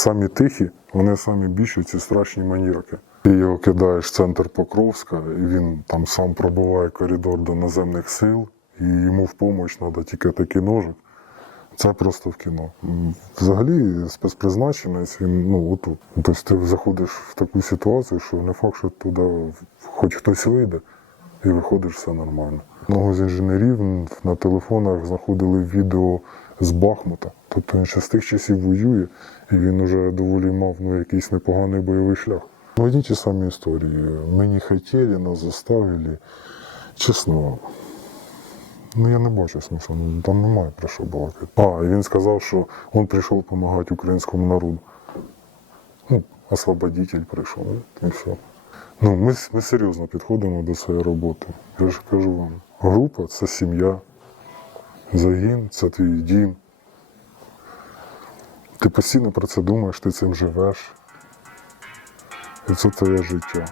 самі тихі, вони самі більші ці страшні маніяки. Ти його кидаєш в центр Покровська, і він там сам пробиває коридор до наземних сил, і йому в допомогу треба тільки такий ножик. Це просто в кіно. Взагалі, спецпризначенець, він ну отут. Тобто ти заходиш в таку ситуацію, що не факт, що туди хоч хтось вийде, і виходиш все нормально. Одного з інженерів на телефонах знаходили відео з Бахмута. Тобто він ще з тих часів воює, і він вже доволі мав ну, якийсь непоганий бойовий шлях. Ну, одні ті самі історії. Ми не хотіли, нас заставили. Чесно, Ну, я не бачу ну, там немає про що балакати. А, і він сказав, що він прийшов допомагати українському народу. Ну, освободитель прийшов, і все. Ну, ми, ми серйозно підходимо до своєї роботи. Я ж кажу вам, група це сім'я, загін це твій дім. Ти постійно про це думаєш, ти цим живеш. І це твоє життя.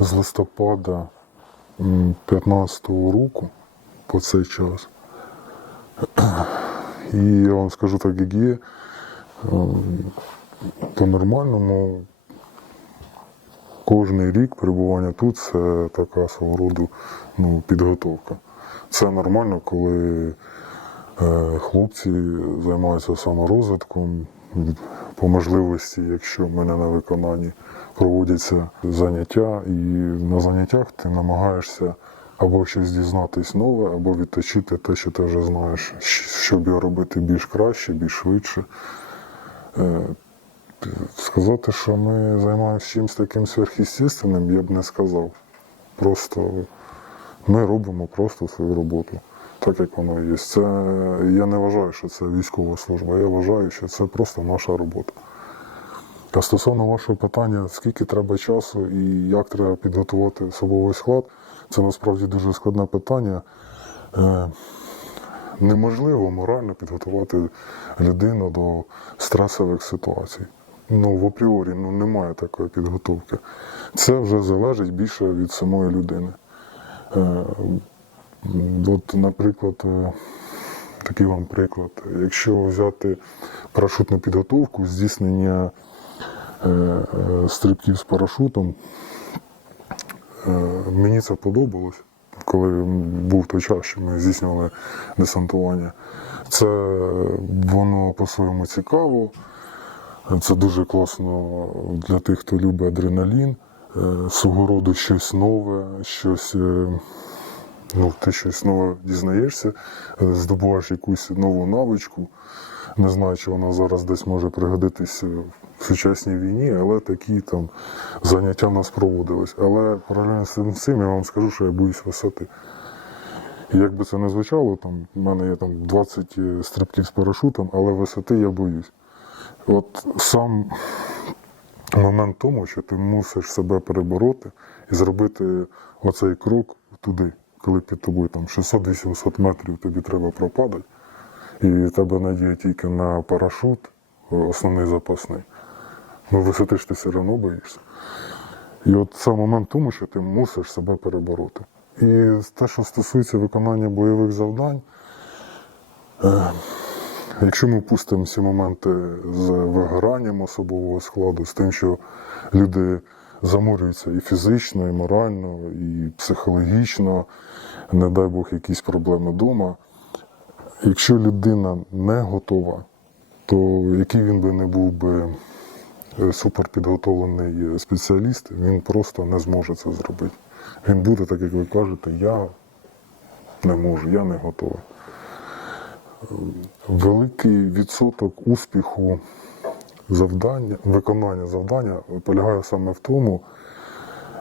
З листопада 15-го року по цей час. І я вам скажу так, як є. ем, По-нормальному кожний рік перебування тут це така свого роду ну, підготовка. Це нормально, коли е, хлопці займаються саморозвитком. По можливості, якщо в мене на виконанні проводяться заняття, і на заняттях ти намагаєшся або щось дізнатись нове, або відточити те, що ти вже знаєш, щоб його робити більш краще, більш швидше. Е, Сказати, що ми займаємося чимось таким сверхъестественним, я б не сказав. Просто ми робимо просто свою роботу, так як воно є. Це, я не вважаю, що це військова служба. Я вважаю, що це просто наша робота. А стосовно вашого питання, скільки треба часу і як треба підготувати особовий склад, це насправді дуже складне питання. Е, неможливо морально підготувати людину до стресових ситуацій. Ну, в апріорі ну, немає такої підготовки. Це вже залежить більше від самої людини. Е, от, наприклад, е, такий вам приклад. Якщо взяти парашутну підготовку, здійснення стрибків з парашутом, е, мені це подобалось, коли був той час, що ми здійснювали десантування. Це воно по-своєму цікаво. Це дуже класно для тих, хто любить адреналін, е, свого роду щось нове, щось, е, ну, ти щось нове дізнаєшся, е, здобуваєш якусь нову навичку. Не знаю, чи вона зараз десь може пригодитися в сучасній війні, але такі там заняття в нас проводились. Але паралельно з цим- я вам скажу, що я боюсь висоти. Як би це не звучало, там, в мене є там 20 стрибків з парашутом, але висоти я боюсь. От сам момент в тому, що ти мусиш себе перебороти і зробити оцей крок туди, коли під тобою там 600-800 метрів тобі треба пропадати, і в тебе надія тільки на парашут, основний запасний. Ну, висоти ж ти все одно боїшся. І от сам момент тому, що ти мусиш себе перебороти. І те, що стосується виконання бойових завдань, Якщо ми пустимо всі моменти з вигоранням особового складу, з тим, що люди заморюються і фізично, і морально, і психологічно, не дай Бог, якісь проблеми вдома. Якщо людина не готова, то який він би не був би е, суперпідготовлений спеціаліст, він просто не зможе це зробити. Він буде, так як ви кажете, я не можу, я не готовий великий відсоток успіху завдання, виконання завдання полягає саме в тому,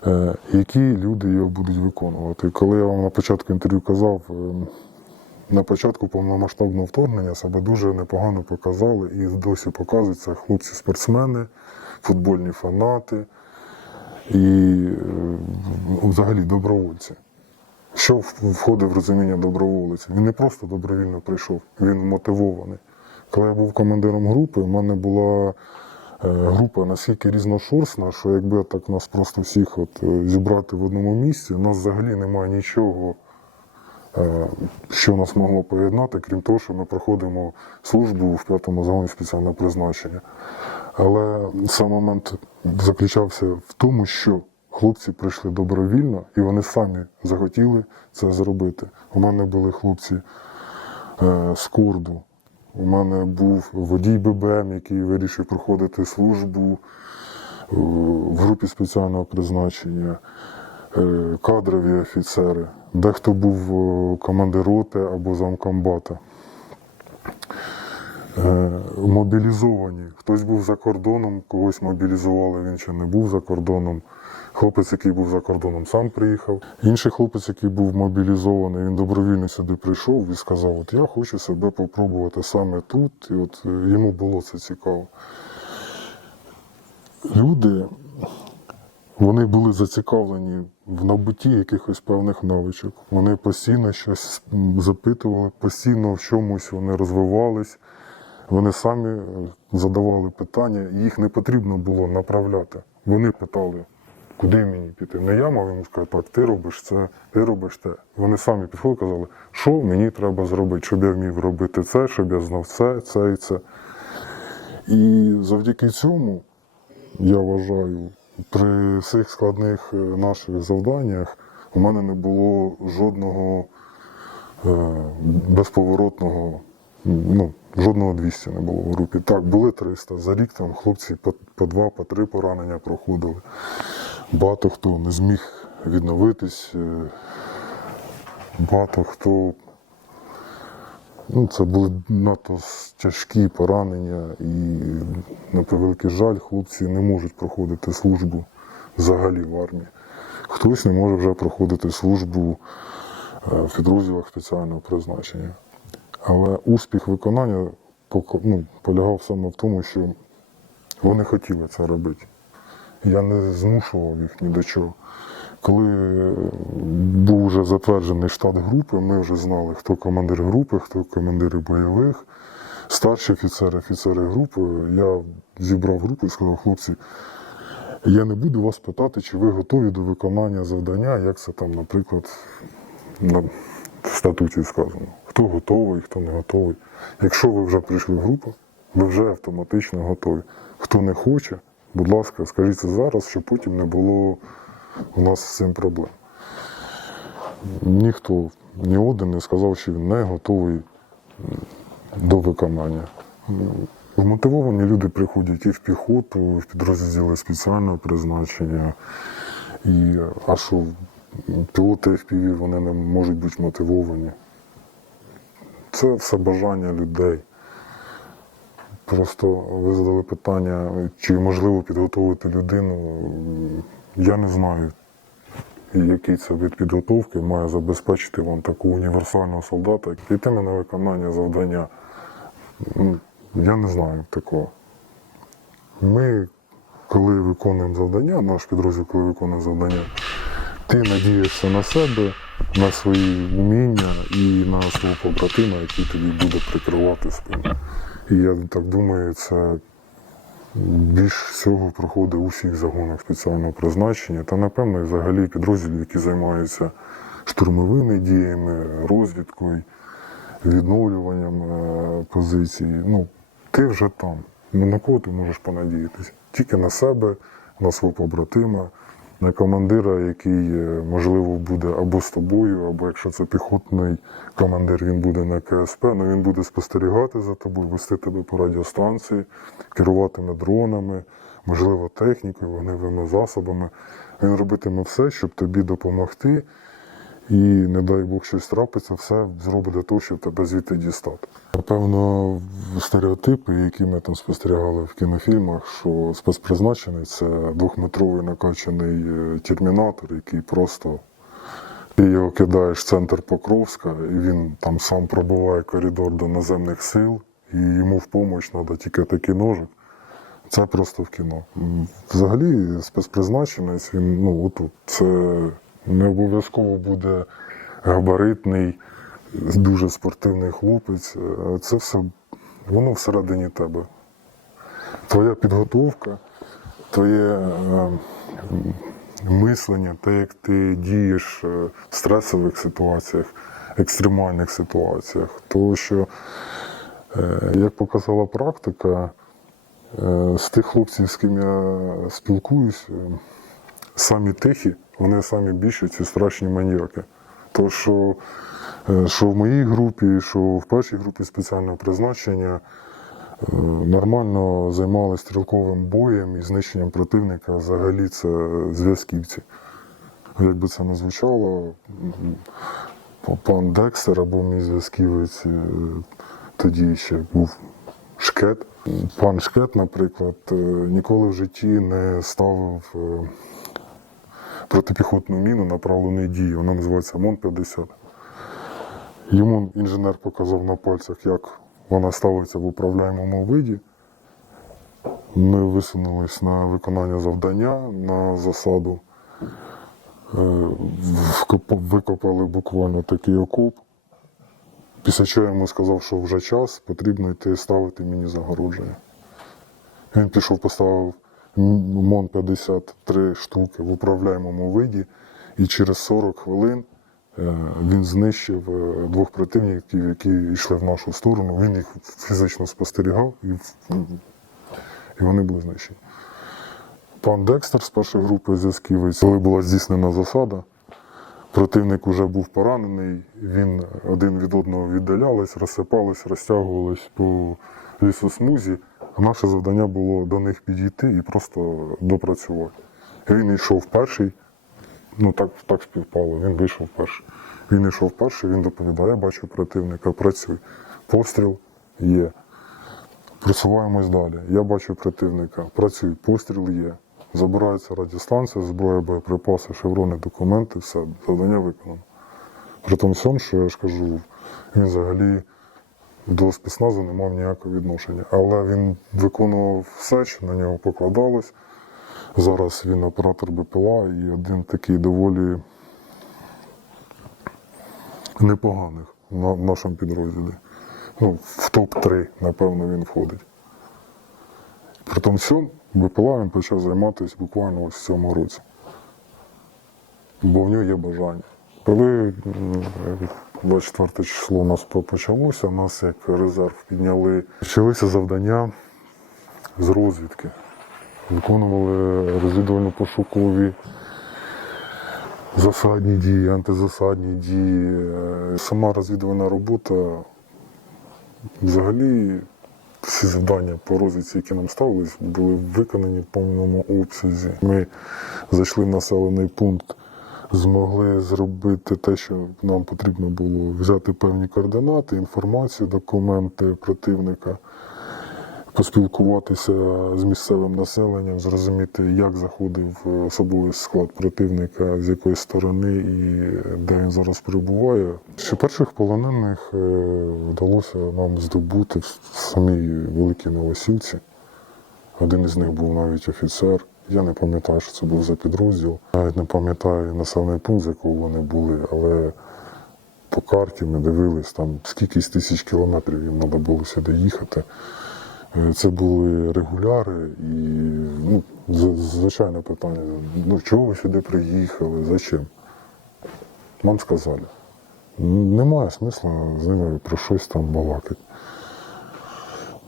е, які люди його будуть виконувати. Коли я вам на початку інтерв'ю казав, е, на початку повномасштабного вторгнення себе дуже непогано показали і досі показують це хлопці-спортсмени, футбольні фанати і е, взагалі добровольці. Що входить в розуміння доброволець? Він не просто добровільно прийшов, він мотивований. Коли я був командиром групи, в мене була е, група настільки різношорстна, що якби так нас просто всіх от, е, зібрати в одному місці, у нас взагалі немає нічого, що нас могло поєднати, крім того, що ми проходимо службу в п'ятому загоні спеціального призначення. Але сам момент заключався в тому, що хлопці прийшли добровільно і вони самі захотіли це зробити. У мене були хлопці е, з Корду. У мене був водій ББМ, який вирішив проходити службу е, в групі спеціального призначення, е, кадрові офіцери. Дехто був командир роти або замкомбата. Е, Мобілізовані. Хтось був за кордоном, когось мобілізували, він ще не був за кордоном. Хлопець, який був за кордоном, сам приїхав. Інший хлопець, який був мобілізований, він добровільно сюди прийшов і сказав: От я хочу себе попробувати саме тут. І от е, йому було це цікаво. Люди, вони були зацікавлені в набутті якихось певних навичок. Вони постійно щось запитували, постійно в чомусь вони розвивались. Вони самі е, задавали питання, їх не потрібно було направляти. Вони питали, куди мені піти. Не я мав йому сказати, так, ти робиш це, ти робиш те. Вони самі підходили і казали, що мені треба зробити, щоб я вмів робити це, щоб я знав це, це і це. І завдяки цьому, я вважаю, при всіх складних е, наших завданнях у мене не було жодного е, безповоротного, ну, жодного 200 не було в групі. Так, були 300. За рік там хлопці по, два, по три поранення проходили. Багато хто не зміг відновитись, е, багато хто. Ну, це були надто тяжкі поранення, і, на превеликий жаль, хлопці не можуть проходити службу взагалі в армії. Хтось не може вже проходити службу е, в підрозділах спеціального призначення. Але успіх виконання ну, полягав саме в тому, що вони хотіли це робити. Я не змушував їх ні до чого. Коли е, був вже затверджений штат групи, ми вже знали, хто командир групи, хто командири бойових, старші офіцери, офіцери групи. Я зібрав групу і сказав, хлопці, я не буду вас питати, чи ви готові до виконання завдання, як це там, наприклад, на в статуті сказано. Хто готовий, хто не готовий. Якщо ви вже прийшли в групу, ви вже автоматично готові. Хто не хоче, будь ласка, скажіть це зараз, щоб потім не було у нас з цим проблем. Ніхто, ні один не сказав, що він не готовий до виконання. Вмотивовані люди приходять і в піхоту, в підрозділи спеціального призначення. І, а що пілоти FPV, вони не можуть бути мотивовані. Це все бажання людей. Просто ви задали питання, чи можливо підготовити людину. Я не знаю, який це вид підготовки має забезпечити вам такого універсального солдата, який йтиме на виконання завдання. Ну, Я не знаю такого. Ми, коли виконуємо завдання, наш підрозділ, коли виконує завдання, ти надієшся на себе, на свої вміння і на свого побратима, який тобі буде прикривати спину. І я так думаю, це більш всього проходить у всіх загонах спеціального призначення та, напевно, і взагалі підрозділів, які займаються штурмовими діями, розвідкою, відновлюванням е, позицій. Ну, ти вже там. Ну, на кого ти можеш понадіятися? Тільки на себе, на свого побратима, на командира, який, е, можливо, буде або з тобою, або якщо це піхотний командир, він буде на КСП, але він буде спостерігати за тобою, вести тебе по радіостанції, керуватиме дронами, можливо, технікою, вогневими засобами. Він робитиме все, щоб тобі допомогти і не дай Бог щось трапиться, все зробить для того, щоб тебе звідти дістати. Напевно, стереотипи, які ми там спостерігали в кінофільмах, що спецпризначений це двохметровий накачаний е, термінатор, який просто ти його кидаєш в центр Покровська, і він там сам пробиває коридор до наземних сил, і йому в допомогу треба тільки такий ножик. Це просто в кіно. Взагалі, спецпризначенець, він ну отут. Це не обов'язково буде габаритний, дуже спортивний хлопець. Е, Це все воно всередині тебе. Твоя підготовка, твоє е, мислення, те, як ти дієш е, в стресових ситуаціях, екстремальних ситуаціях. Тому що, як показала практика, З тих хлопців, з ким я спілкуюсь, самі тихі, вони самі більші ці страшні маніяки. То, що, е, що в моїй групі, що в першій групі спеціального призначення е, нормально займалися стрілковим боєм і знищенням противника, взагалі це зв'язківці. Як би це не звучало, пан Декстер або мій зв'язківець е, тоді ще був шкет. Пан Шкет, наприклад, ніколи в житті не ставив протипіхотну міну направленої дії. Вона називається МОН-50. Йому інженер показав на пальцях, як вона ставиться в управляємому виді. Ми висунулись на виконання завдання на засаду. Е, Викопали буквально такий окоп. Після чого йому сказав, що вже час, потрібно йти ставити мені загородження. Він пішов, поставив МОН 53 штуки в управляємому виді, і через 40 хвилин е, він знищив е, двох противників, які йшли в нашу сторону. Він їх фізично спостерігав і, і вони були знищені. Пан Декстер з першої групи зв'язківець, коли була здійснена засада, Противник вже був поранений, він один від одного віддалялись, розсипались, розтягувались по лісосмузі. Наше завдання було до них підійти і просто допрацювати. Він йшов перший, ну так, так співпало, він вийшов перший. Він йшов перший, він доповідає, я бачу противника, працюй. Постріл є. Просуваємось далі. Я бачу противника, працюй, постріл є. Забирається радіостанція, зброя, боєприпаси, шеврони, документи, все, завдання виконано. При тому всьому, що я ж кажу, він взагалі до спецназу не мав ніякого відношення. Але він виконував все, що на нього покладалось. Зараз він оператор БПЛА і один такий доволі непоганих на нашому підрозділі. Ну, в топ-3, напевно, він входить. При тому всьому БПЛА він почав займатися буквально ось в цьому році. Бо в нього є бажання. Коли 24 число у нас по- почалося, нас як резерв підняли. Почалися завдання з розвідки. Виконували розвідувально-пошукові засадні дії, антизасадні дії. Сама розвідувальна робота Взагалі, всі завдання по розвідці, які нам ставились, були виконані в повному обсязі. Ми зайшли в населений пункт, змогли зробити те, що нам потрібно було взяти певні координати, інформацію, документи противника, поспілкуватися з місцевим населенням, зрозуміти, як заходив особовий склад противника, з якої сторони і де він зараз перебуває. Ще перших полонених е, вдалося нам здобути в самій великій Новосілці. Один із них був навіть офіцер. Я не пам'ятаю, що це був за підрозділ. Навіть не пам'ятаю населений пункт, з якого вони були, але по карті ми дивились, там скільки тисяч кілометрів їм треба було сюди їхати. Е, Це були регуляри і ну, звичайне питання. Ну, чого ви сюди приїхали? Зачем? Нам сказали. Немає смисла з ними про щось там балакати.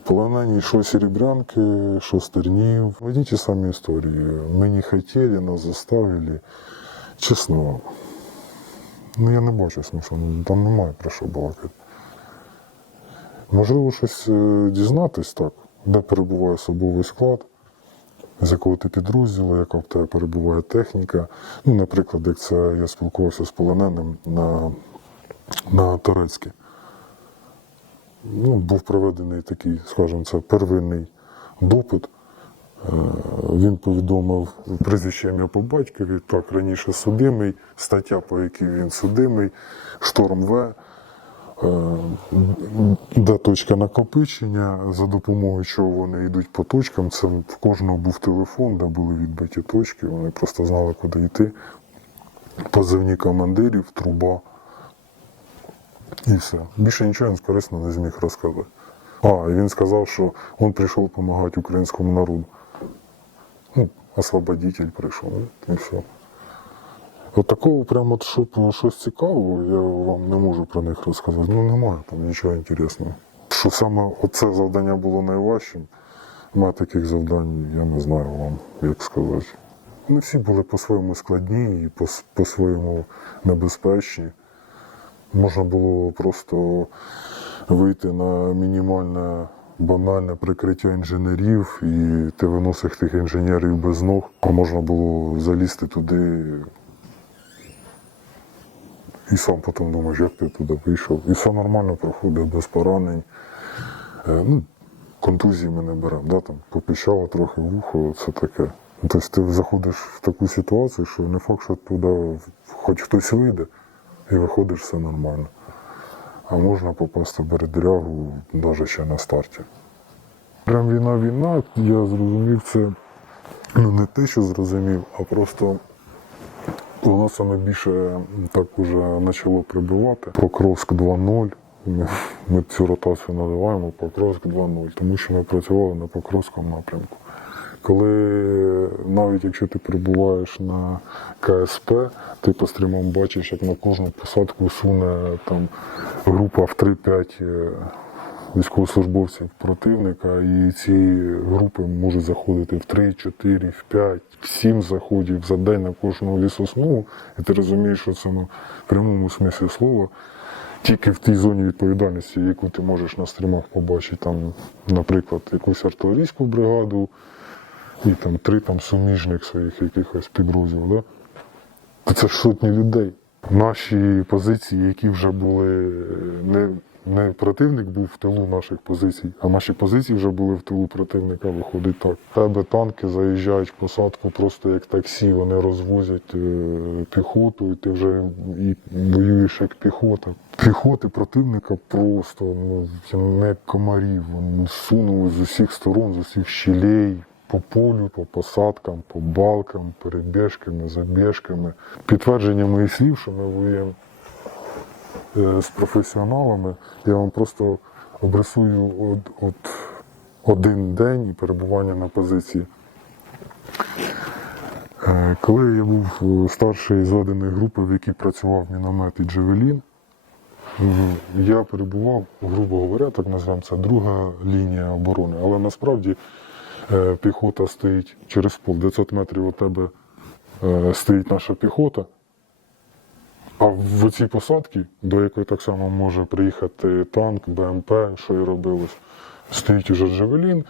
Полонені що серебрянки, що стернів. Ті самі історії. Ми не хотіли, нас заставили. Чесно, ну я не бачу ну, там немає про що балакати. Можливо, щось е, дізнатись так, де перебуває особовий склад, з якого ти підрозділу, яка в тебе перебуває техніка. Ну, наприклад, як це я спілкувався з полоненим на, на Торецьке. Ну, був проведений такий, скажімо, це первинний допит. Е, Він повідомив прізвище ім'я по батькові, так, раніше судимий, стаття, по якій він судимий, шторм В, е, де точка накопичення, за допомогою чого вони йдуть по точкам. Це в кожного був телефон, де були відбиті точки, вони просто знали, куди йти. Позивні командирів, труба. І все. Більше нічого він корисно не зміг розказати. А, і він сказав, що він прийшов допомагати українському народу. Ну, освободитель прийшов, і все. От такого прямо, щоб ну, щось цікавого, я вам не можу про них розказати. Ну, немає там нічого інтересного. Що саме оце завдання було найважчим, мене таких завдань, я не знаю вам, як сказати. Вони всі були по-своєму складні і по- по-своєму небезпечні. Можна було просто вийти на мінімальне банальне прикриття інженерів, і ти виносив тих інженерів без ног, а можна було залізти туди. І сам потім думаєш, як ти туди вийшов. І все нормально проходить без поранень. Е, ну, контузії ми не беремо, да, там, попіщало трохи вухо, це таке. Тобто ти заходиш в таку ситуацію, що не факт, що туди хоч хтось вийде, і виходиш все нормально. А можна попасти в передрягу навіть ще на старті. Прям війна-війна, я зрозумів це ну, не те, що зрозумів, а просто воно саме більше так уже почало прибувати. Покровськ 2.0. Ми, ми цю ротацію називаємо Покровськ 2.0, тому що ми працювали на Покровському напрямку. Коли навіть якщо ти перебуваєш на КСП, ти по стрімам бачиш, як на кожну посадку суне там група в 3-5 е, військовослужбовців противника, і ці групи можуть заходити в 3, 4, в 5, в 7 заходів за день на кожну лісосмугу, і ти розумієш, що це ну, в прямому смислі слова. Тільки в тій зоні відповідальності, яку ти можеш на стрімах побачити, там, наприклад, якусь артилерійську бригаду і там три там суміжних своїх якихось підрозділів, да? то це ж сотні людей. Наші позиції, які вже були не, не противник був в тилу наших позицій, а наші позиції вже були в тилу противника. Виходить так. Тебе танки заїжджають в посадку просто як таксі, вони розвозять е, піхоту, і ти вже і воюєш як піхота. Піхоти противника просто ну, не комарів. Вони сунули з усіх сторон, з усіх щілей по полю, по посадкам, по балкам, перебіжками, забіжками. Підтвердження моїх слів, що ми воюємо е, з професіоналами, я вам просто обрисую от, от один день і перебування на позиції. Е, Коли я був е, старший зведеної групи, в якій працював міномет і Джевелін, Я перебував, грубо говоря, так назвемо це друга лінія оборони. Але насправді піхота стоїть через пол. 900 метрів від тебе е, стоїть наша піхота. А в цій посадці, до якої так само може приїхати танк, БМП, що і робилось, стоїть уже Джавелін,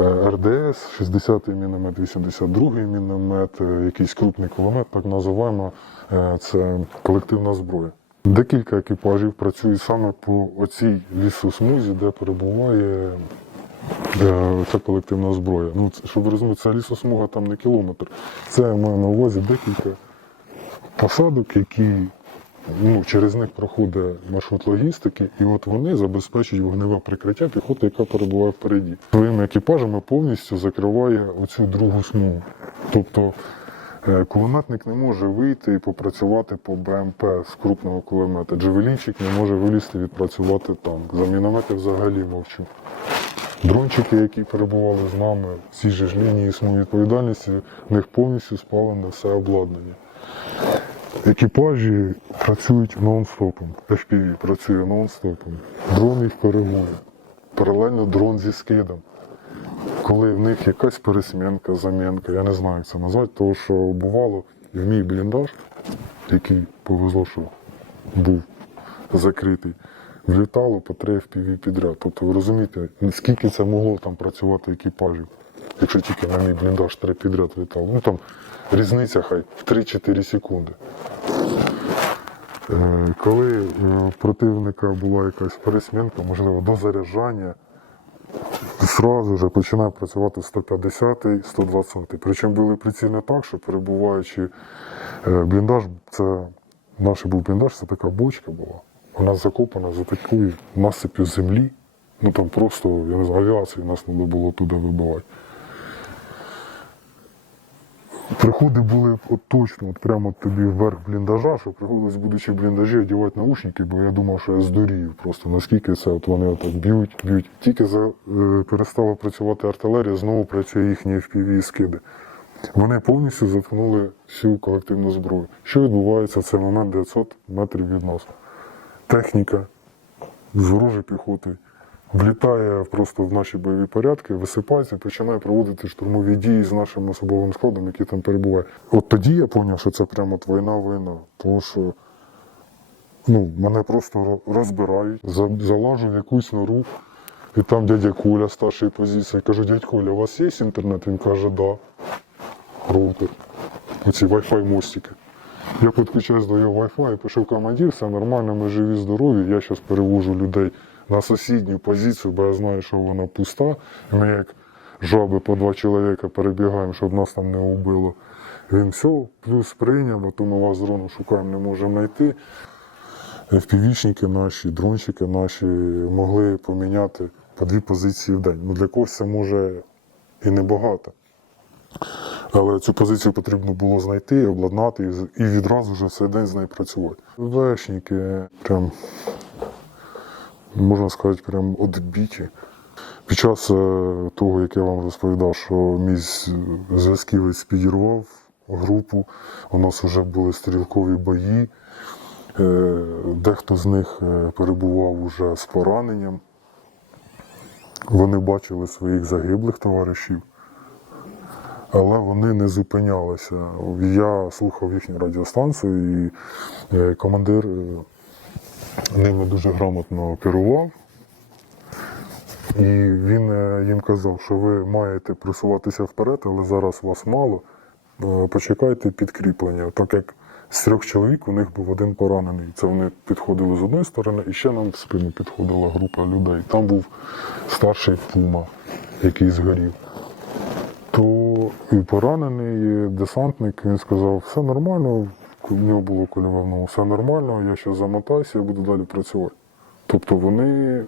е, РДС, 60-й міномет, 82-й міномет, е, якийсь крупний кулемет, так називаємо, е, це колективна зброя. Декілька екіпажів працюють саме по оцій лісосмузі, де перебуває е, ця колективна зброя. Ну, це, щоб ви розуміли, ця лісосмуга там не кілометр. Це я маю на увазі декілька посадок, які ну, через них проходить маршрут логістики, і от вони забезпечують вогневе прикриття піхоти, яка перебуває впереді. Своїми екіпажами повністю закриває оцю другу смугу. Тобто е, кулеметник не може вийти і попрацювати по БМП з крупного кулемета. Джевелінчик не може вилізти відпрацювати танк. За міномети взагалі мовчу. Дрончики, які перебували з нами, ці ж лінії смуги відповідальності, в них повністю спалене все обладнання. Екіпажі працюють нон-стопом. FPV працює нон-стопом. Дрон їх коригує. Паралельно дрон зі скидом. Коли в них якась пересмінка, замінка, я не знаю, як це назвати, тому що бувало в мій бліндаж, який повезло, що був закритий, влітало по три FPV підряд. Тобто ви розумієте, скільки це могло там працювати екіпажів. якщо тільки на мій бліндаж три підряд літав. Ну там різниця хай в 3-4 секунди. Е, Коли е, у противника була якась пересмінка, можливо, до заряджання, Зразу же починає працювати 150-й, 120-й. Причому були прицільно так, що перебуваючи е, бліндаж, це наш був бліндаж, це така бочка була. Вона закопана за такою насип'ю землі. Ну там просто, я не знаю, авіації нас треба було туди вибивати. Приходи були от точно, от прямо тобі вверх бліндажа, що приходилось, будучи в бліндажі, одягати наушники, бо я думав, що я здурію просто наскільки це от вони отак б'ють, б'ють. Тільки за, е, перестала працювати артилерія, знову працює їхні FPV скиди. Вони повністю заткнули всю колективну зброю. Що відбувається в цей момент 900 метрів від нас? Техніка з ворожої піхоти влітає просто в наші бойові порядки, висипається, починає проводити штурмові дії з нашим особовим складом, який там перебуває. От тоді я зрозумів, що це прямо от війна війна. Тому що ну, мене просто розбирають, залажу в якусь нору, і там дядя Коля, старшої позиції. Кажу, дядь Коля, у вас є інтернет? Він каже, да. Роутер. Оці Wi-Fi мостики. Я підключаюсь до його Wi-Fi, пишу командир, все нормально, ми живі, здорові. Я зараз перевожу людей на сусідню позицію, бо я знаю, що вона пуста. Ми як жаби по два чоловіка перебігаємо, щоб нас там не убило. Він все, плюс прийняв, а то ми вас дрону шукаємо, не можемо знайти. FPV-шники наші, дрончики наші могли поміняти по дві позиції в день. Ну, для когось це може і небагато. Але цю позицію потрібно було знайти, обладнати і відразу вже цей день з нею працювати. ВВшники прям, можна сказати, прям одбіті. Під час е, того, як я вам розповідав, що мій зв'язківець підірвав групу, у нас вже були стрілкові бої. Е, Дехто з них е, перебував уже з пораненням. Вони бачили своїх загиблих товаришів але вони не зупинялися. Я слухав їхню радіостанцію, і е, командир е, ними дуже грамотно керував. І він е, їм казав, що ви маєте просуватися вперед, але зараз вас мало. Почекайте підкріплення. Так як з трьох чоловік у них був один поранений. Це вони підходили з одної сторони, і ще нам в спину підходила група людей. Там був старший пума, який згорів то і поранений і десантник, він сказав, все нормально, в нього було кульове, все нормально, я ще замотаюся, я буду далі працювати. Тобто вони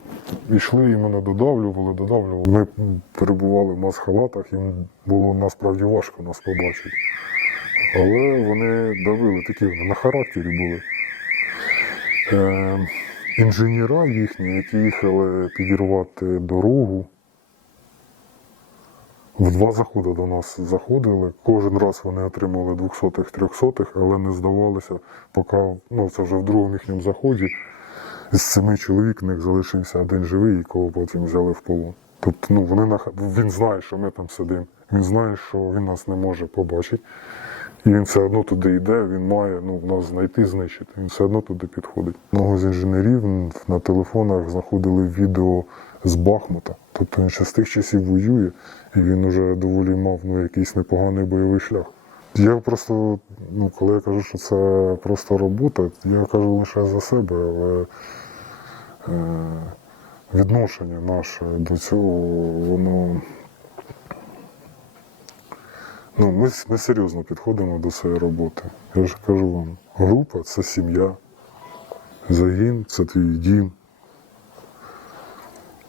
йшли і мене додавлювали, додавлювали. Ми перебували в мас-халатах, їм було насправді важко нас побачити. Але вони давили, такі на характері були. Е, інженера їхні, які їхали підірвати дорогу, в два заходи до нас заходили. Кожен раз вони отримували 200-х, 300-х, але не здавалося, поки ну, це вже в другому їхньому заході. З семи чоловік в залишився один живий, якого потім взяли в полон. Тобто ну, вони на... він знає, що ми там сидимо. Він знає, що він нас не може побачити. І він все одно туди йде, він має ну, нас знайти, знищити. Він все одно туди підходить. Одного з інженерів на телефонах знаходили відео з Бахмута. Тобто він ще з тих часів воює, і він вже доволі мав ну, якийсь непоганий бойовий шлях. Я просто, ну, коли я кажу, що це просто робота, я кажу лише за себе, але е, відношення наше до цього, воно. Ну, ми, ми серйозно підходимо до своєї роботи. Я ж кажу вам, група це сім'я, загін це твій дім.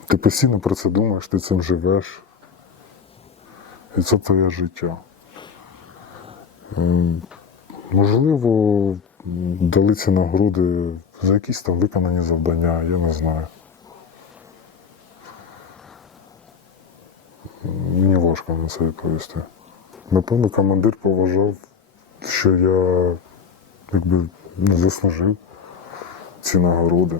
Ти постійно про це думаєш, ти цим живеш. І це твоє життя. Ем, Можливо, дали ці нагороди за якісь там виконані завдання, я не знаю. Мені важко на це відповісти. Напевно, командир поважав, що я якби ну, заслужив ці нагороди.